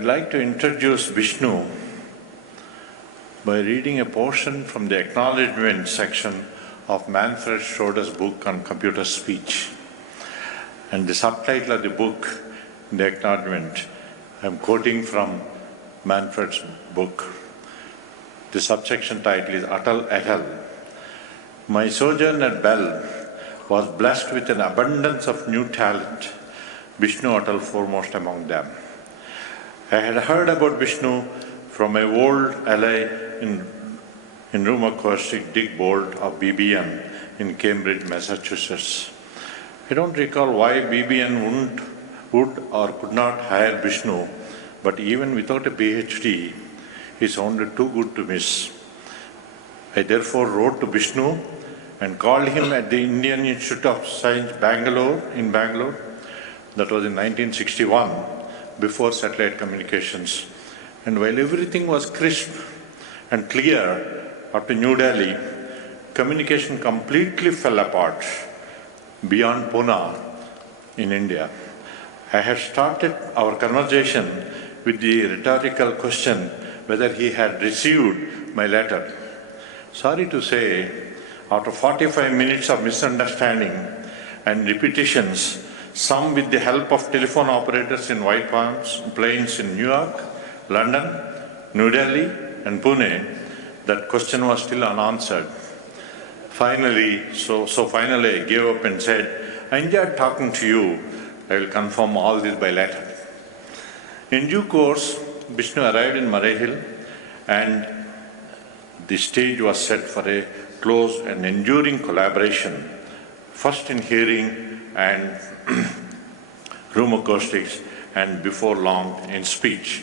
I'd like to introduce Bishnu by reading a portion from the acknowledgement section of Manfred Schroeder's book on computer speech. And the subtitle of the book, the acknowledgement, I'm quoting from Manfred's book. The subsection title is Atal. My sojourn at Bell was blessed with an abundance of new talent, Bishnu Atal foremost among them. I had heard about Bishnu from my old ally in room acoustic Dick Bolt of BBN in Cambridge, Massachusetts. I don't recall why BBN would or could not hire Bishnu, but even without a PhD, he sounded too good to miss. I therefore wrote to Bishnu and called him at the Indian Institute of Science in Bangalore. That was in 1961. Before satellite communications. And while everything was crisp and clear up to New Delhi, communication completely fell apart beyond Pune in India. I had started our conversation with the rhetorical question whether he had received my letter. Sorry to say, after 45 minutes of misunderstanding and repetitions, some with the help of telephone operators in white plains in New York, London, New Delhi, and Pune, that question was still unanswered. Finally I gave up and said, I enjoyed talking to you. I will confirm all this by letter. In due course, Bishnu arrived in Murray Hill, and the stage was set for a close and enduring collaboration, first in hearing and room acoustics, and before long in speech.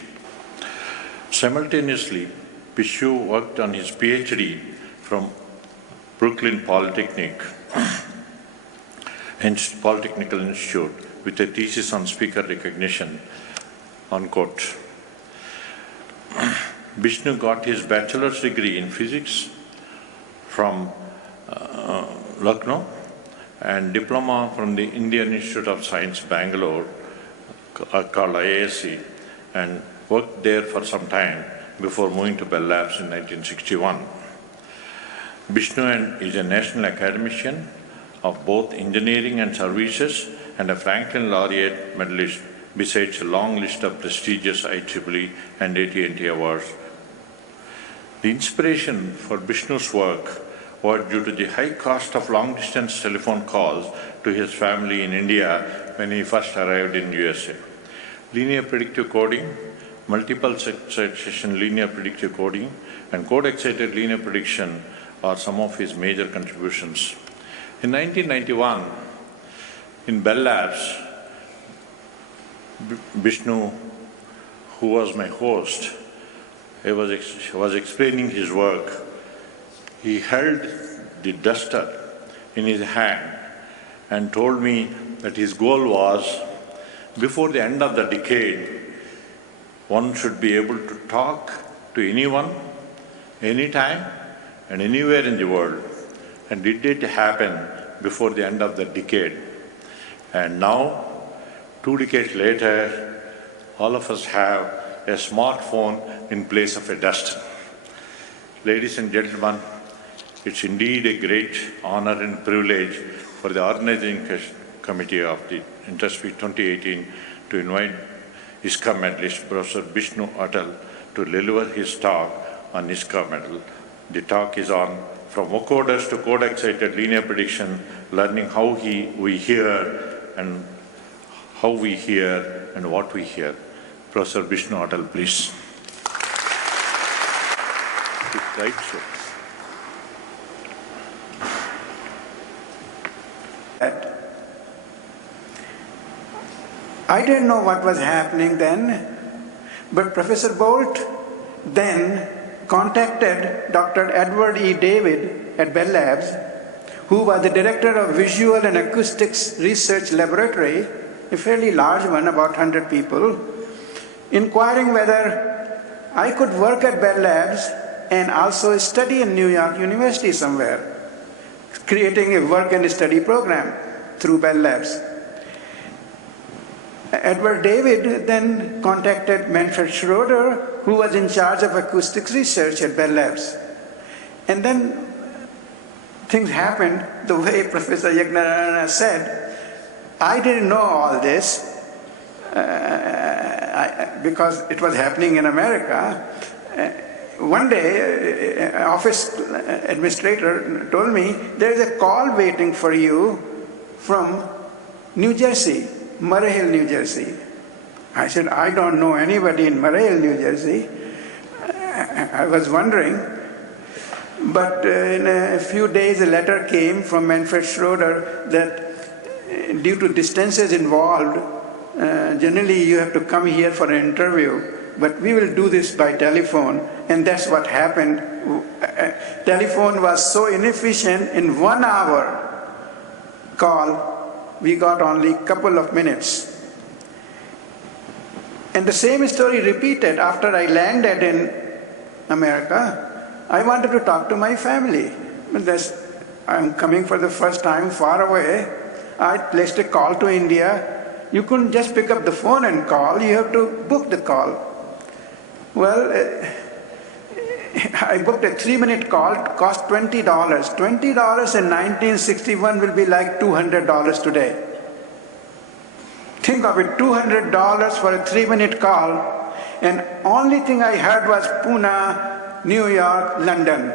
Simultaneously, Bishnu worked on his PhD from Brooklyn Polytechnical Institute with a thesis on speaker recognition, unquote. Bishnu got his bachelor's degree in physics from Lucknow and diploma from the Indian Institute of Science, Bangalore, called ISCA, and worked there for some time before moving to Bell Labs in 1961. Bishnu is a national academician of both engineering and services and a Franklin Laureate medalist, besides a long list of prestigious IEEE and AT&T awards. The inspiration for Bishnu's work was due to the high cost of long-distance telephone calls to his family in India when he first arrived in USA. Linear predictive coding, multiple session linear predictive coding, and code-excited linear prediction are some of his major contributions. In 1991, in Bell Labs, Bishnu, who was my host, was explaining his work. He held the duster in his hand and told me that his goal was, before the end of the decade, one should be able to talk to anyone, anytime, and anywhere in the world. And it did happen before the end of the decade. And now, 2 decades later, all of us have a smartphone in place of a duster. Ladies and gentlemen, it's indeed a great honor and privilege for the organizing committee of the Interspeech 2018 to invite ISCA medalist Professor Bishnu Atal to deliver his talk on ISCA medal. The talk is on From Vocoders to Code-Excited Linear Prediction, learning how we hear and how we hear and what we hear. Professor Bishnu Atal, please. Right, sir. I didn't know what was happening then, but Professor Bolt then contacted Dr. Edward E. David at Bell Labs, who was the director of Visual and Acoustics Research Laboratory, a fairly large one, about 100 people, inquiring whether I could work at Bell Labs and also study in New York University somewhere, creating a work and study program through Bell Labs. Edward David then contacted Manfred Schroeder, who was in charge of acoustics research at Bell Labs. And then things happened the way Professor Yagnarayana said. I didn't know all this because it was happening in America. One day, an office administrator told me, there is a call waiting for you from New Jersey, Murray Hill, New Jersey. I said, I don't know anybody in Murray Hill, New Jersey. I was wondering. But in a few days, a letter came from Manfred Schroeder that due to distances involved, generally you have to come here for an interview, but we will do this by telephone. And that's what happened. Telephone was so inefficient, in 1 hour call, we got only a couple of minutes. And the same story repeated after I landed in America. I wanted to talk to my family. I'm coming for the first time far away. I placed a call to India. You couldn't just pick up the phone and call. You have to book the call. Well, I booked a 3-minute call. It cost $20. $20 in 1961 will be like $200 today. Think of it, $200 for a 3-minute call. And only thing I heard was Pune, New York, London.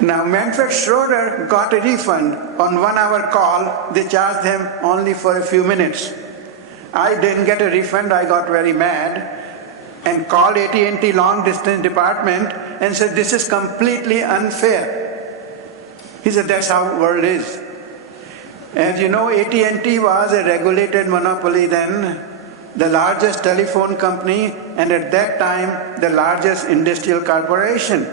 Now, Manfred Schroeder got a refund on 1 hour call. They charged him only for a few minutes. I didn't get a refund. I got very mad and called AT&T long distance department and said, this is completely unfair. He said, that's how the world is. As you know, AT&T was a regulated monopoly then, the largest telephone company, and at that time, the largest industrial corporation.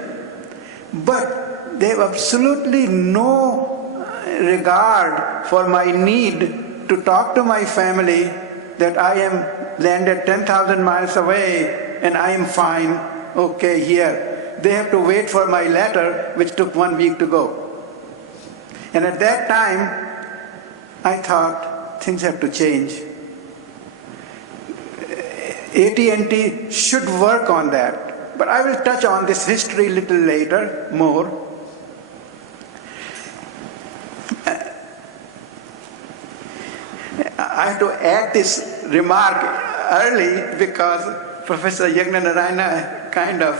But they have absolutely no regard for my need to talk to my family that I am landed 10,000 miles away and I am fine, okay, here. They have to wait for my letter, which took 1 week to go. And at that time, I thought things have to change. AT&T should work on that. But I will touch on this history a little later, more. I have to add this remark early because Professor Yagnarayana kind of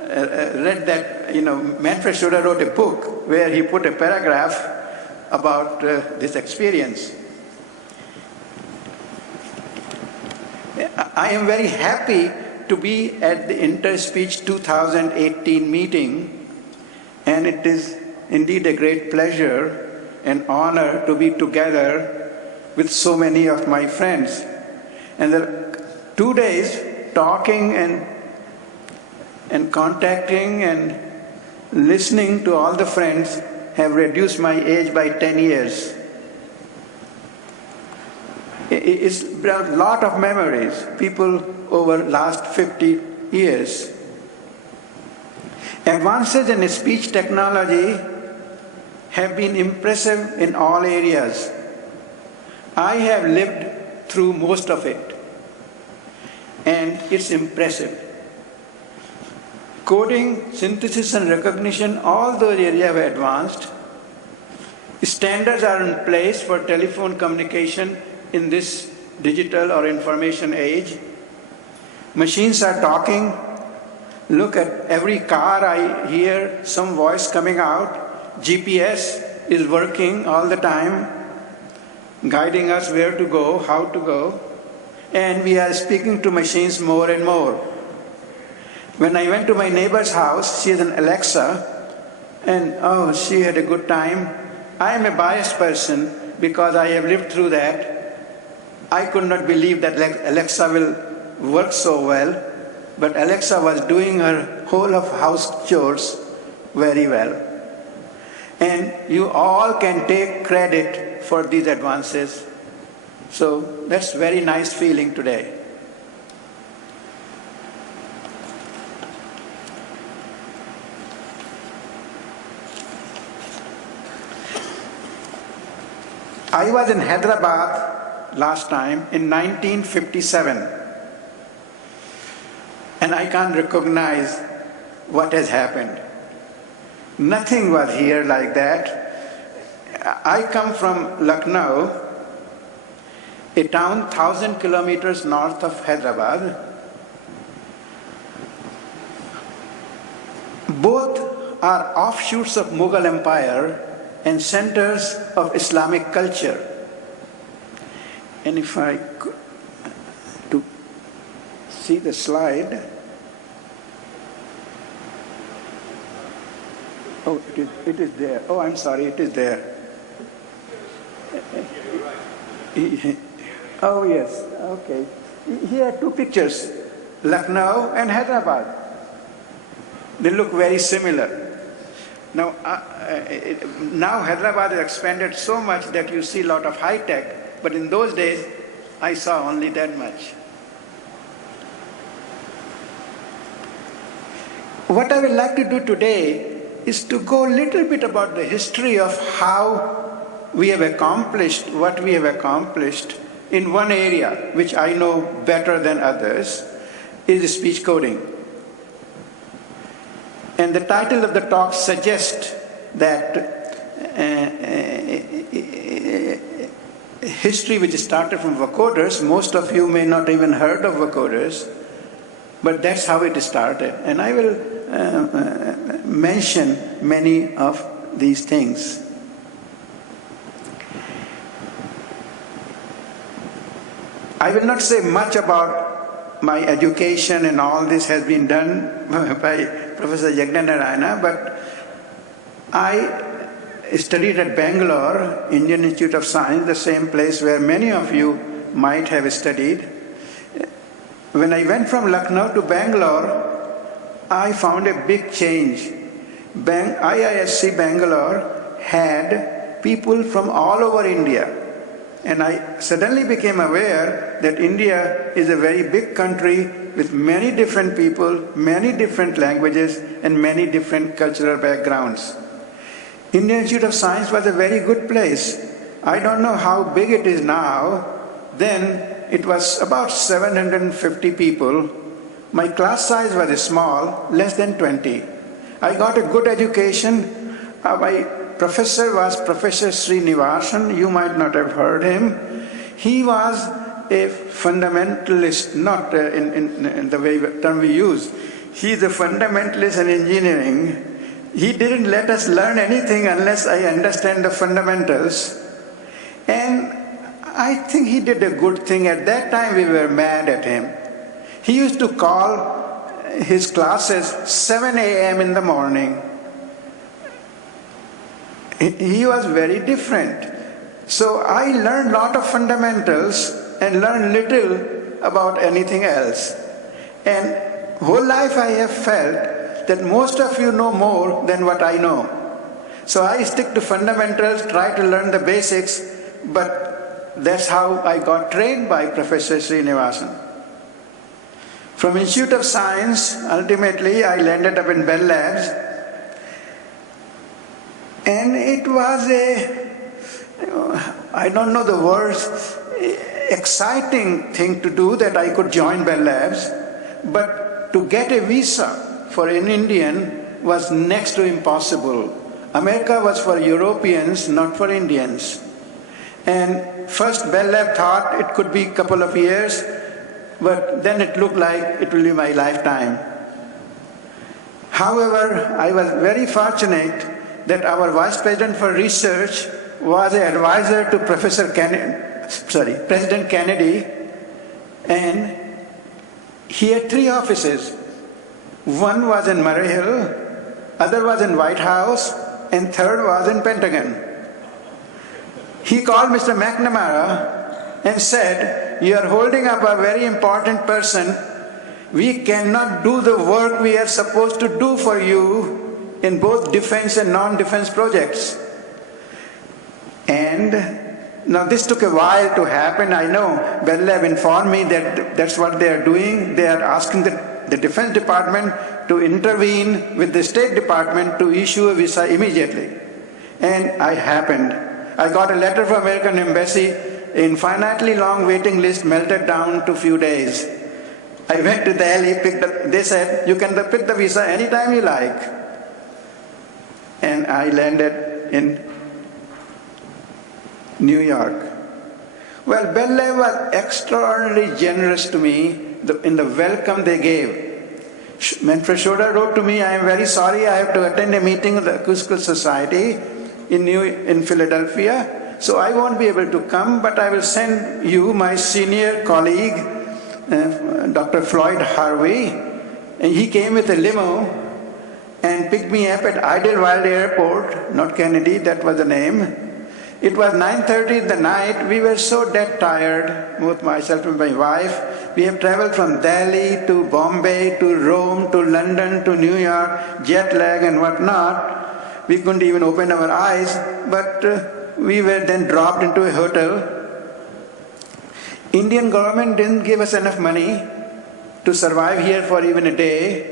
read that, Manfred Schroeder wrote a book where he put a paragraph about this experience. I am very happy to be at the Interspeech 2018 meeting, and it is indeed a great pleasure and honor to be together with so many of my friends. And the 2 days talking and contacting and listening to all the friends have reduced my age by 10 years. It's brought a lot of memories, people over last 50 years. Advances in speech technology have been impressive in all areas. I have lived through most of it, and it's impressive. Coding, synthesis and recognition, all those areas have advanced. Standards are in place for telephone communication in this digital or information age. Machines are talking. Look at every car, I hear some voice coming out. GPS is working all the time, guiding us where to go, how to go. And we are speaking to machines more and more. When I went to my neighbor's house, she has an Alexa, and she had a good time. I am a biased person because I have lived through that. I could not believe that Alexa will work so well, but Alexa was doing her whole of house chores very well. And you all can take credit for these advances. So that's a very nice feeling today. I was in Hyderabad last time in 1957. And I can't recognize what has happened. Nothing was here like that. I come from Lucknow, a town 1,000 kilometers north of Hyderabad. Both are offshoots of Mughal Empire and centers of Islamic culture. And if I could to see the slide. Oh, it is there. Oh, I'm sorry, it is there. Oh, yes, okay. Here are two pictures, Lucknow and Hyderabad. They look very similar. Now, now Hyderabad has expanded so much that you see a lot of high tech, but in those days, I saw only that much. What I would like to do today is to go a little bit about the history of how we have accomplished what we have accomplished in one area, which I know better than others, is speech coding. And the title of the talk suggests that history which started from Vocoders, most of you may not even heard of Vocoders, but that's how it started. And I will mention many of these things. I will not say much about my education, and all this has been done by Professor Yagnanarayana, but I studied at Bangalore, Indian Institute of Science, the same place where many of you might have studied. When I went from Lucknow to Bangalore, I found a big change. IISC Bangalore had people from all over India. And I suddenly became aware that India is a very big country with many different people, many different languages, and many different cultural backgrounds. Indian Institute of Science was a very good place. I don't know how big it is now. Then it was about 750 people. My class size was small, less than 20. I got a good education. My professor was Professor Srinivasan. You might not have heard him. He was a fundamentalist, not in the term we use. He's a fundamentalist in engineering. He didn't let us learn anything unless I understand the fundamentals. And I think he did a good thing. At that time we were mad at him. He used to call his classes 7 a.m. in the morning. He was very different. So I learned a lot of fundamentals and learned little about anything else. And whole life I have felt that most of you know more than what I know. So I stick to fundamentals, try to learn the basics, but that's how I got trained by Professor Srinivasan. From Institute of Science, ultimately I landed up in Bell Labs. And it was I don't know the words, exciting thing to do that I could join Bell Labs, but to get a visa for an Indian was next to impossible. America was for Europeans, not for Indians. And first Bell Lab thought it could be a couple of years, but then it looked like it will be my lifetime. However, I was very fortunate that our Vice President for Research was an advisor to President Kennedy, and he had 3 offices. One was in Murray Hill, other was in White House, and third was in Pentagon. He called Mr. McNamara and said, "You are holding up a very important person. We cannot do the work we are supposed to do for you in both defense and non-defense projects." And now this took a while to happen. I know Bell Lab informed me that that's what they are doing. They are asking the Defense Department to intervene with the State Department to issue a visa immediately. And I got a letter from American Embassy infinitely long waiting list melted down to few days. I went to Delhi, they said, you can pick the visa anytime you like. And I landed in New York. Well, Bell Lab was extraordinarily generous to me in the welcome they gave. Manfred Schroeder wrote to me, I am very sorry I have to attend a meeting of the Acoustical Society in Philadelphia, so I won't be able to come, but I will send you my senior colleague, Dr. Floyd Harvey. And he came with a limo and picked me up at Idlewild Airport, not Kennedy, that was the name. It was 9:30 in the night. We were so dead tired, both myself and my wife. We have traveled from Delhi to Bombay to Rome to London to New York, jet lag and whatnot. We couldn't even open our eyes, but we were then dropped into a hotel. Indian government didn't give us enough money to survive here for even a day.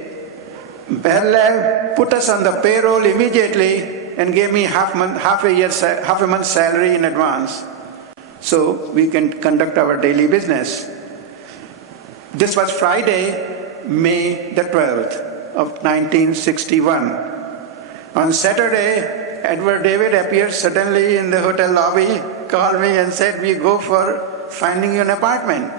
Bell Lab put us on the payroll immediately and gave me half a month's salary in advance, so we can conduct our daily business. This was Friday, May the 12th of 1961. On Saturday, Edward David appeared suddenly in the hotel lobby, called me and said, we go for finding you an apartment.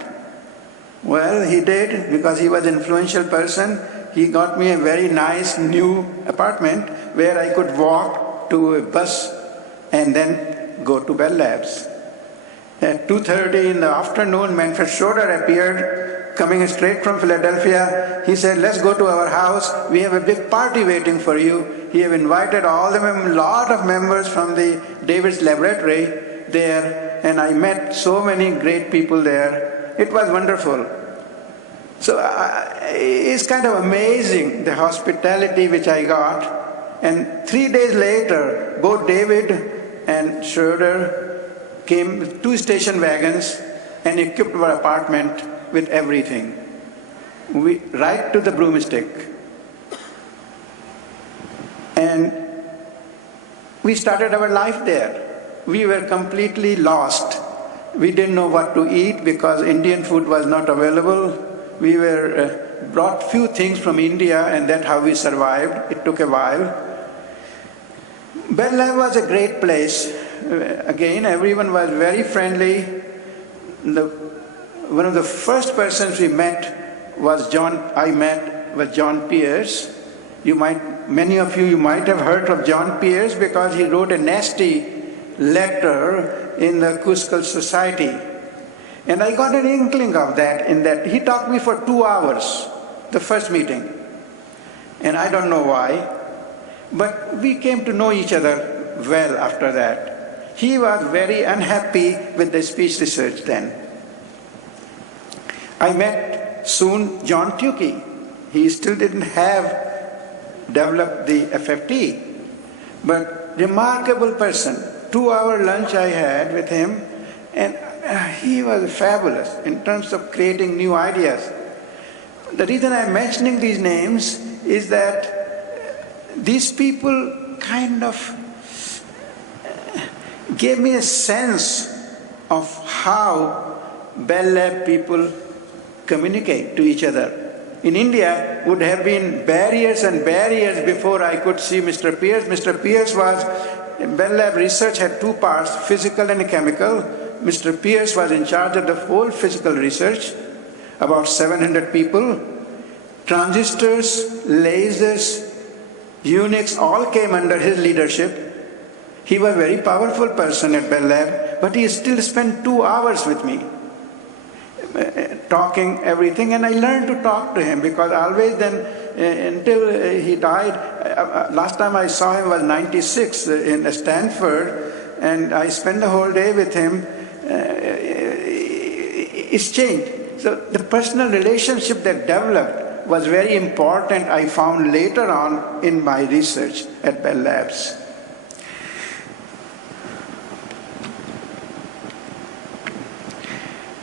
Well, he did, because he was an influential person. He got me a very nice new apartment where I could walk to a bus and then go to Bell Labs. At 2:30 in the afternoon, Manfred Schroeder appeared, coming straight from Philadelphia. He said, let's go to our house. We have a big party waiting for you. He have invited a lot of members from the David's laboratory there, and I met so many great people there. It was wonderful. So it's kind of amazing, the hospitality which I got. And 3 days later, both David and Schroeder came with 2 station wagons and equipped our apartment with everything. Right to the broomstick. And we started our life there. We were completely lost. We didn't know what to eat because Indian food was not available. We were brought few things from India, and that's how we survived. It took a while. Bell Lab was a great place. Again, everyone was very friendly. One of the first persons we met was John Pierce. Many of you might have heard of John Pierce because he wrote a nasty letter in the Acoustical Society. And I got an inkling of that in that he talked to me for 2 hours, the first meeting. And I don't know why, but we came to know each other well after that. He was very unhappy with the speech research then. I met soon John Tukey. He still didn't have developed the FFT, but remarkable person. 2-hour lunch I had with him, and he was fabulous in terms of creating new ideas. The reason I'm mentioning these names is that these people kind of gave me a sense of how Bell Lab people communicate to each other. In India, would have been barriers and barriers before I could see Mr. Pierce. Mr. Pierce was, Bell Lab research had 2 parts, physical and chemical. Mr. Pierce was in charge of the whole physical research, about 700 people. Transistors, lasers, Unix all came under his leadership. He was a very powerful person at Bell Lab, but he still spent 2 hours with me, talking everything, and I learned to talk to him because always then, until he died, last time I saw him was 96 in Stanford, and I spent the whole day with him. It's changed. So the personal relationship that developed was very important, I found later on in my research at Bell Labs.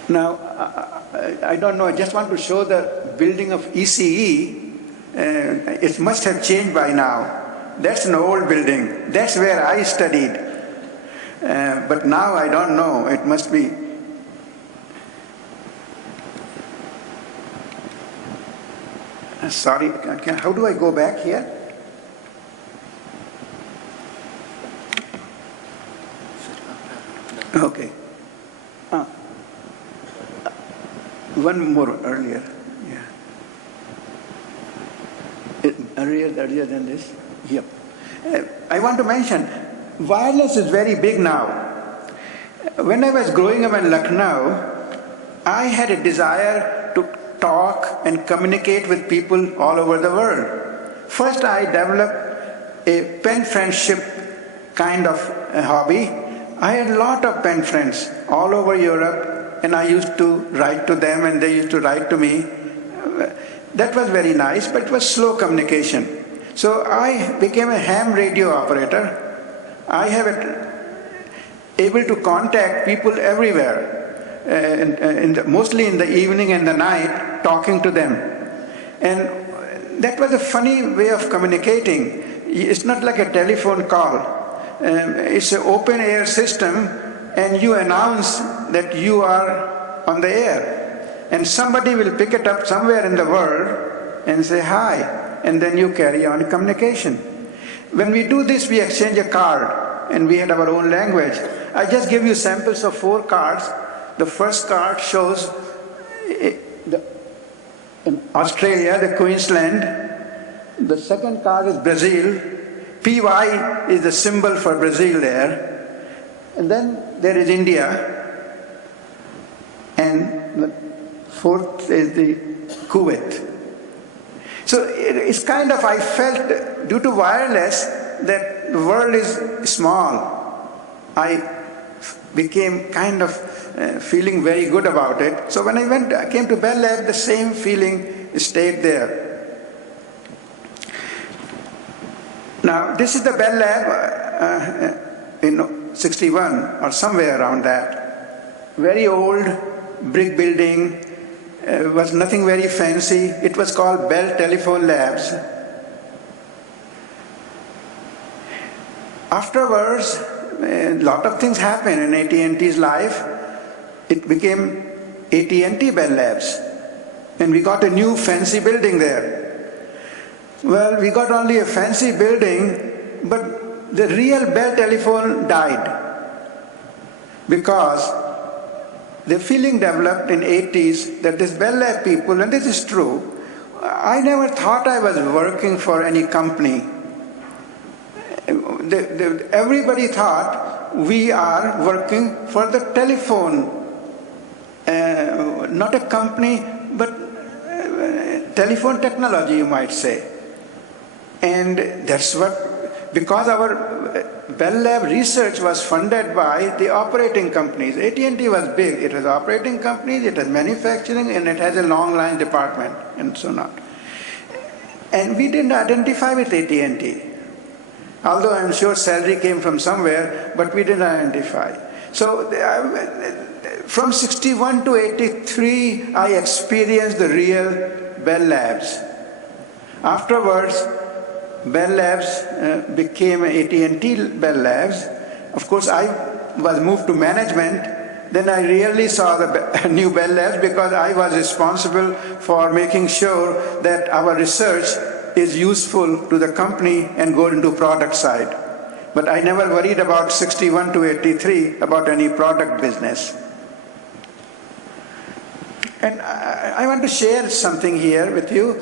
Now, I don't know, I just want to show the building of ECE. It must have changed by now. That's an old building. That's where I studied. But now I don't know, it must be Sorry, how do I go back here? Okay. One more earlier. Yeah. Earlier than this? Yep. I want to mention, wireless is very big now. When I was growing up in Lucknow, I had a desire to talk and communicate with people all over the world. First, I developed a pen friendship kind of hobby. I had a lot of pen friends all over Europe, and I used to write to them and they used to write to me. That was very nice, but it was slow communication. So I became a ham radio operator. I have able to contact people everywhere. Mostly in the evening and the night, talking to them. And that was a funny way of communicating. It's not like a telephone call. It's an open air system, and you announce that you are on the air. And somebody will pick it up somewhere in the world and say hi, and then you carry on communication. When we do this, we exchange a card, and we had our own language. I just give you samples of 4 cards. The first card shows in Australia, the Queensland. The second card is Brazil. PY is the symbol for Brazil there. And then there is India. And the fourth is the Kuwait. So it's kind of, I felt due to wireless that the world is small. I became kind of feeling very good about it. So when I came to Bell Lab, the same feeling stayed there. Now, this is the Bell Lab in 61 or somewhere around that. Very old brick building, was nothing very fancy. It was called Bell Telephone Labs. Afterwards, a lot of things happened in AT&T's life. It became AT&T Bell Labs, and we got a new fancy building there. Well, we got only a fancy building, but the real Bell telephone died because the feeling developed in 80s that this Bell Lab people, and this is true, I never thought I was working for any company. Everybody thought we are working for the telephone, not a company, but telephone technology, you might say. And that's what, because our Bell Lab research was funded by the operating companies. AT&T was big. It has operating companies, it has manufacturing, and it has a long line department, and so on. And we didn't identify with AT&T. Although I'm sure salary came from somewhere, but we didn't identify. So from 61 to 83, I experienced the real Bell Labs. Afterwards, Bell Labs became AT&T Bell Labs. Of course, I was moved to management. Then I really saw the new Bell Labs because I was responsible for making sure that our research is useful to the company and go into product side. But I never worried about 61 to 83 about any product business. And I want to share something here with you.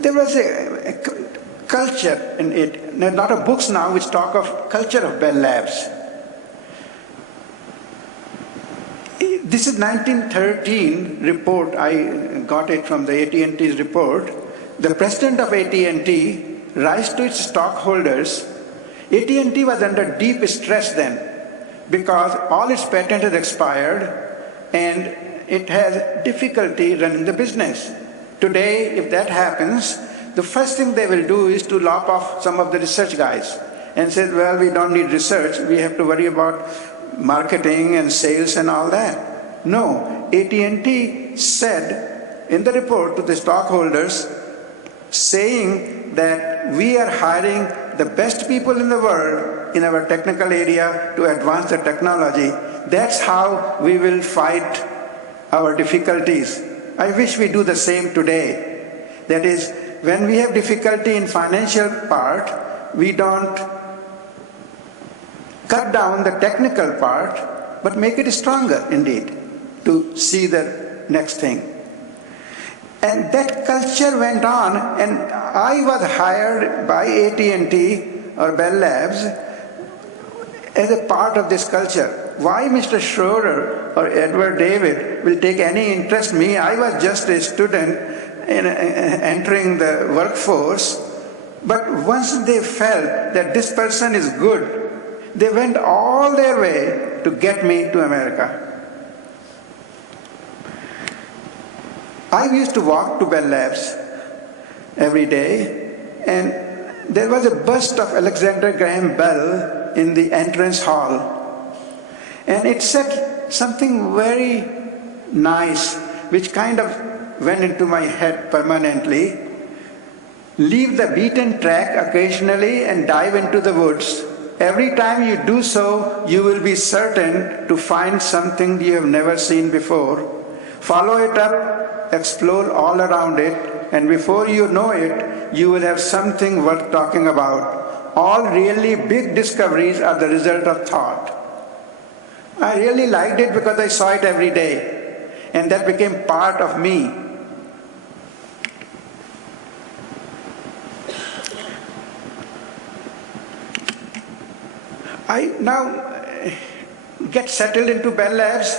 There was a culture in it. There are a lot of books now which talk of culture of Bell Labs. This is 1913 report. I got it from the AT&T's report. The president of AT&T writes to its stockholders. AT&T was under deep stress then because all its patents had expired and it has difficulty running the business. Today, if that happens, the first thing they will do is to lop off some of the research guys and say, well, we don't need research. We have to worry about marketing and sales and all that. No, AT&T said in the report to the stockholders, saying that we are hiring the best people in the world in our technical area to advance the technology. That's how we will fight our difficulties. I wish we do the same today. That is, when we have difficulty in financial part, we don't cut down the technical part, but make it stronger indeed to see the next thing. And that culture went on, and I was hired by AT&T or Bell Labs as a part of this culture. Why Mr. Schroeder or Edward David will take any interest in me? I was just a student entering the workforce. But once they felt that this person is good, they went all their way to get me to America. I used to walk to Bell Labs every day, and there was a bust of Alexander Graham Bell in the entrance hall. And it said something very nice, which kind of went into my head permanently. Leave the beaten track occasionally and dive into the woods. Every time you do so, you will be certain to find something you have never seen before. Follow it up, explore all around it, and before you know it, you will have something worth talking about. All really big discoveries are the result of thought. I really liked it because I saw it every day, and that became part of me. I now get settled into Bell Labs.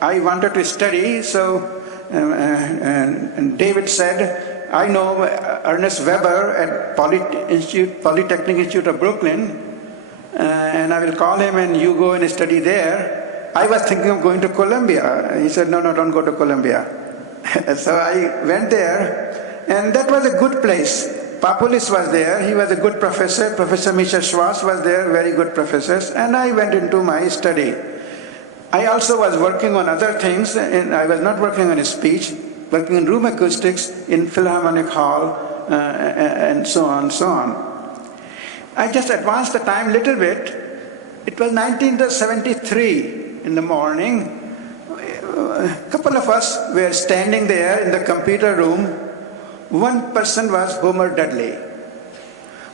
I wanted to study, so and David said, I know Ernest Weber at Polytechnic Institute of Brooklyn, and I will call him and you go and study there. I was thinking of going to Columbia. He said, no, don't go to Columbia. So I went there, and that was a good place. Papoulis was there, he was a good professor. Professor Misha Schwartz was there, very good professors, and I went into my study. I also was working on other things, and I was not working on speech, working in room acoustics in Philharmonic Hall, and so on and so on. I just advanced the time a little bit. It was 1973 in the morning. A couple of us were standing there in the computer room. One person was Homer Dudley.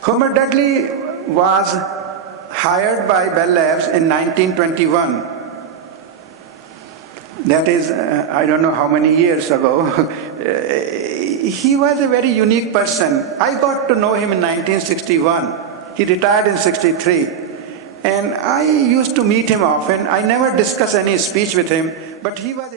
Homer Dudley was hired by Bell Labs in 1921. That is, I don't know how many years ago. He was a very unique person. I got to know him in 1961. He retired in 63. And I used to meet him often. I never discussed any speech with him, but he was